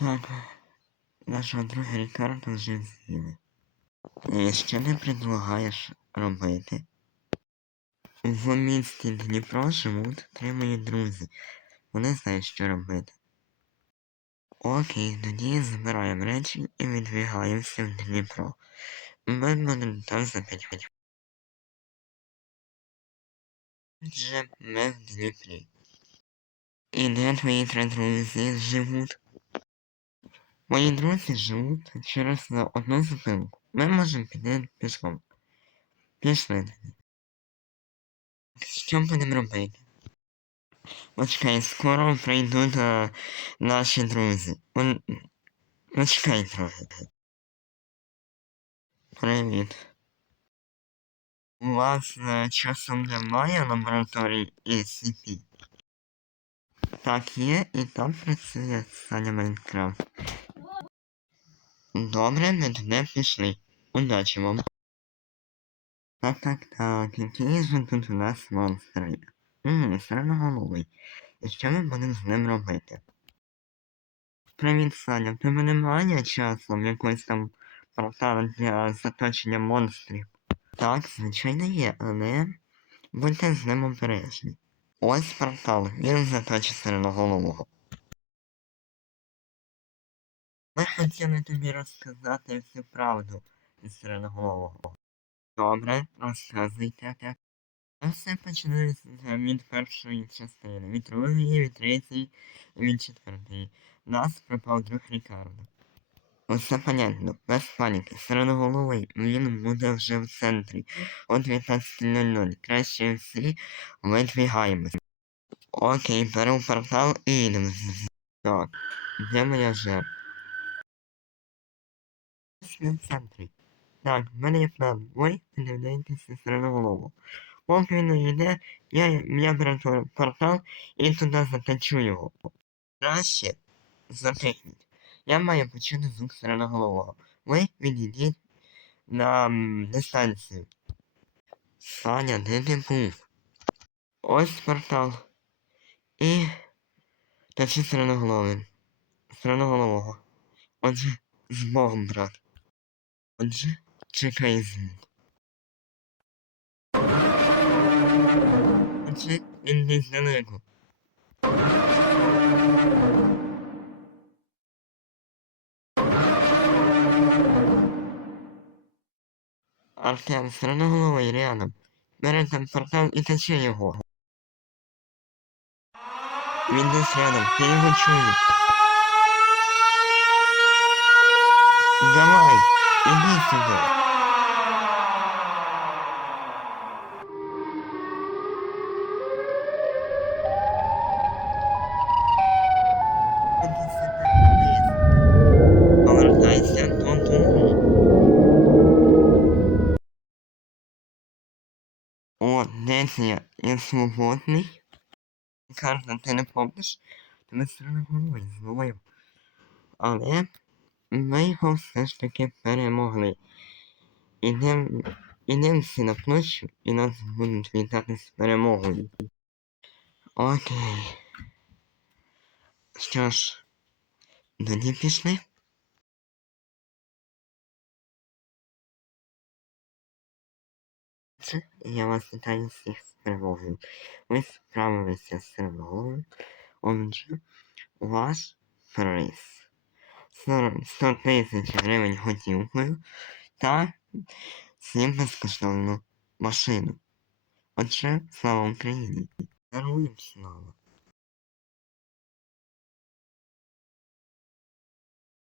Так, нашого друга Рікардо вже з'їли. Що ти предлагаєш робити? В місті Дніпро живуть три мої друзі. Вони знають, що робити. Окей, тоді збираємо речі і відвігаємося в Дніпро. Ми будемо там за п'ять хвилин. Отже, ми в Дніпрі. І де твої три друзі живуть? Мої друзі живуть через одну зупинку. Ми можемо піти пішком. Пішли. Що будемо робити? Почекай, скоро прийдуть е, наші друзі. Он... Почекай трохи. Привіт. У вас е, часом немає лабораторії ECP? Так, є, і там працює Саня Майнкрафт. Добре, ми туди пішли. Удачі вам. Так, так, так, які ж тут у нас монстри? Ммм, сиреноголовий. І що ми будемо з ним робити? Привіт, Саня, в тебе немає часу якось там портал для заточення монстрів? Так, звичайно є, але будьте з ним обережні. Ось портал, він заточить сиреноголового. Ми хотіли тобі розказати всю правду з сиреноголового. Добре, розказуйте. А все починається від першої частини, від другої, від третьої, і від четвертої. Нас пропав друг Рікардо. Усе понятно, без паніки. Сиреноголовий він буде вже в центрі. О 19.00. Краще всі видвігаємось. Окей, беру портал і їдемо. Так, де моя жертва? Він центрі. Так, мене є план. Ви подивляєтеся сиреноголову. Поки він не я, я беру портал і туди затечу його. Краще затихніть. Я маю почути звук сиреноголового. Ви відійдіть на дистанцію. Саня, де ти був? Ось портал. І течі сиреноголовим. Сиреноголового. Отже, з Богом, брат. Отже, чекай звук. Отже, він десь далеко. Артем, сиреноголовий рядом. Бере там портал і тече його. Він рядом, я його чую. Давай, іди сюди. Іди сюди, вниз. Повертайся додому. О, десь я, я свободний. Карта, ти не помниш? ти Тебе сильно головою зловив. Але ми його все ж таки перемогли. Ідем, ідем на площу і нас будуть вітати з перемогою. Окей. Що ж, тоді пішли? Я вас вітаю всіх з перемогою. Ви справилися з перемогою. Отже, ваш приз. 40 100 тисяч гривень готівкою та 7 безкоштовну машину. Отже, слава Україні! Героям слава!